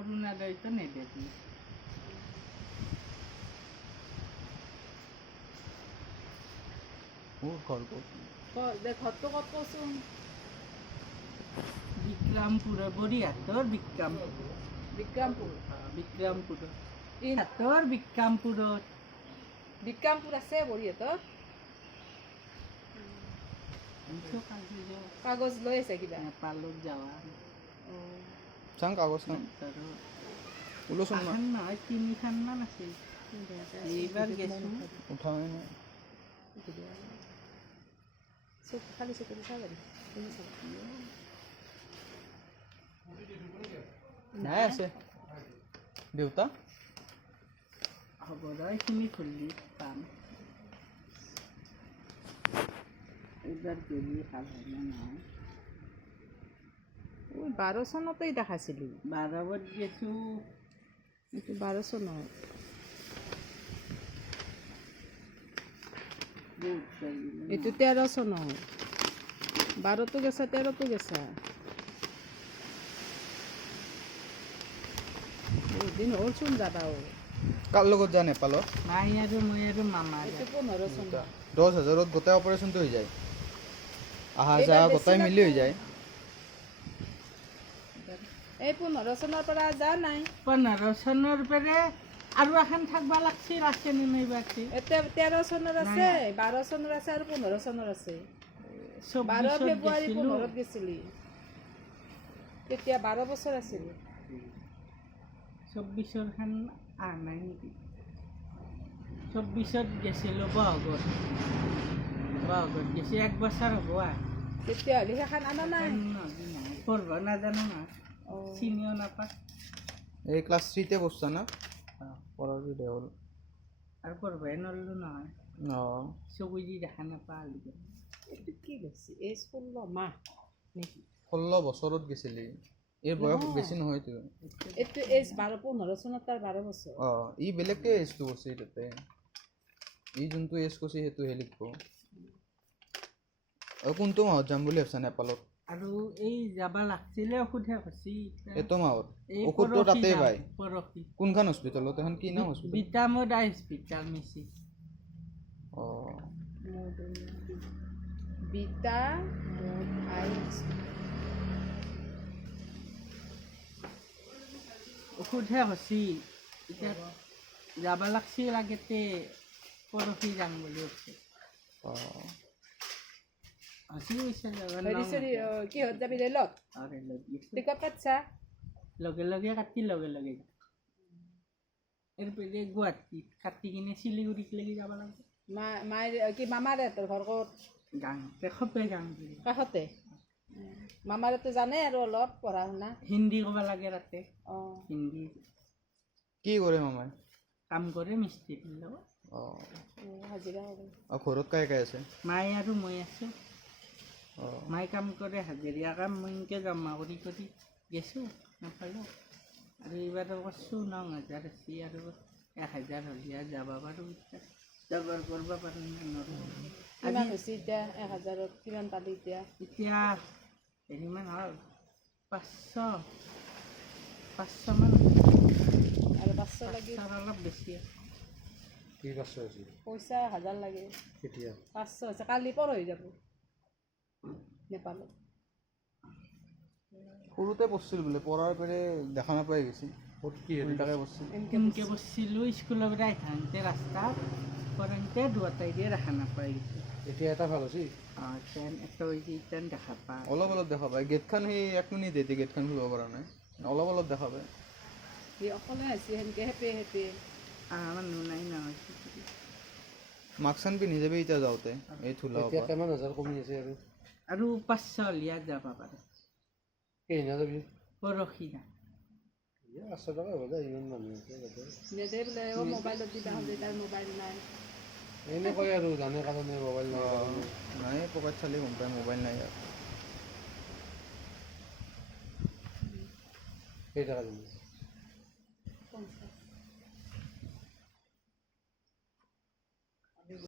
অৰুণোদয় তো নেদেখি মোৰ ঘৰ ক'ত ঘৰটো ক'ত কচোন বিক্ৰমপুৰ বৰিহাটৰ বিক্ৰমপুৰ বিক্ৰমপুৰ হাতৰ বিক্ৰমপুৰত বিক্ৰমপুৰ আছে বৰিহাটত কাগজ লৈ আছে কিবা নেপালত যাৱা চাং কাগজ খান ওলোচোন না এখন নহয় তিনিখন মান আছিল এইবাৰ গেছো উঠাই নাই খালি চকুত চাব নাই আছে দেউতা হ'ব ৰ এইখিনি খুলি পাম এইবাৰ গেলি ভাল হয় না নহয় 12 চনতেই দেখাইছিলি 12ত গেছো এইটো 12 চনত এইটো 13 চনত 12তো গেছা 13তো গেছা দিন হ'লচোন যাবাও কাৰ লগত যা নেপালত মাই আৰু মই আৰু মামা এইটো 15 চনত 10,000ত গোটেই অপাৰেশ্যনটো হৈ যায় আহা যোৱা গোটেই মিলি হৈ যায় এই 15 চনৰ পৰা যা নাই 15 চনৰ পৰা আৰু এখন থাকবা লাগছিল আছে নে নাই বাকি এতিয়া 13 চনৰ আছে 12 চনৰ আছে আৰু 15 চনৰ আছে 12 ফেব্ৰুৱাৰী 15ত গেছিলি তেতিয়া 12 বছৰ আছিল 24ৰ খান নাই নেকি 24ত গেছিলো বহাগত গেছি 1 বছৰ হ'ব তেতিয়াহ'লে সেইখন আনা নাই পঢ়বা নাজানো না চিনিও নাপা এই ক্লাছ 3তে পঢ়ছা না পঢ়াটো দে হ'ল আৰু পঢ়বাই নৰলো নহয় চকু দি দেখা নাপা এইটো কি লৈছে এই 16 মাহ নেকি 16 বছৰত গেছিলি এই বয়স বেছি নহয়তো এইটো এজ 12-15 চনত তাৰ 12 বছৰ ই বেলেগকে এজটো কৈছে তাতে ই যোনটো এজ কৈছে সেইটোহে লিখব কোনটো মাহত যাম বুলি ভাবছা নেপালত আৰু এই যাবা লাগছিলে ঔষধহে কৈছি এইটো মাহত ঔষধটো তাতেই পায় পৰহি কোনখন হস্পিটেলত এখন কি নাম হস্পিটেল বিটামোড হস্পিটেল মিছি বিটা ঔষধহে কৈছি এতিয়া যাবা লাগছিল আগতে পৰহি যাম বুলি কৈছে কিহত যাবি ৰেলত টিকট কাটছা লগে লগে কাটি লগে লগে এৰপে গুৱাহাটীত কাটি কিনে শিলিগুৰিত লাগি যাব লাগে মাৰ কি মামাৰে তোৰ ঘৰ ক'ত গাং কাষতে গাং কাষতে মামাৰেতো জানে আৰু অলপ পঢ়া শুনা হিন্দী ক'ব লাগে তাতে হিন্দী কি কৰে মামাই কাম কৰে মিস্ত্ৰীৰ লগত হাজিৰা কৰে ঘৰত কাই কাই আছে মাই আৰু মই আছোঁ মাই কাম কৰে হাজিৰা কাম মই এনেকৈ জমা কৰি কৰি গেছোঁ নাপালোঁ আৰু এইবাৰ কৈছোঁ 9,000 আছে আৰু 1,000 হ'লে যাব পাৰোঁ জগাৰ কৰিব পাৰোঁ কিমান হৈছে এতিয়া 1,000ত কিমান পালি এতিয়া হেৰিমান হ'ল 500 মান আৰু 500 লাগি অলপ বেছি কি 500 আছে পইচা 1,000 লাগে কেতিয়া 500 আছে কালি পৰ হৈ যাব নেপালত সৰুতে পঢ়ছিল বোলে পঢ়াৰ পৰে দেখা নাপাই গৈছে কি উল্টাকে পঢ়ছিল এনেকৈ পঢ়ছিলোঁ স্কুলৰ পৰা আহোঁতে ৰাস্তাত পঢ়োঁতে দুয়োটাই দিয়ে দেখা নাপাই গৈছে এতিয়া এটা ভাল হৈছে দেখা পায় অলপ অলপ দেখা পায় গেটখন সেই 1 মিনিট এতিয়া গেটখন খুলিব পৰা নাই অলপ অলপ দেখা পায় অকলে আছে সেনেকৈ হেপে মানুহ নাই নহয় মাস্কখন পিন্ধি যাবি এতিয়া যাওঁতে এই থোলা কিমান হাজাৰ কমি আছে আৰু 500 হ'লে যাব পাৰে কেইদিনা যাবি পৰহি না 500 টকা হ'ব যায় ইমান মানুহ আছে নেদে বোলে মোবাইলত দিবা হ'লে তাৰ মোবাইল নাই এনে কয় আৰু জানে কাৰণে মোবাইল নাই পকেট চালি গম পায় মোবাইল নাই কেই টকা দিবি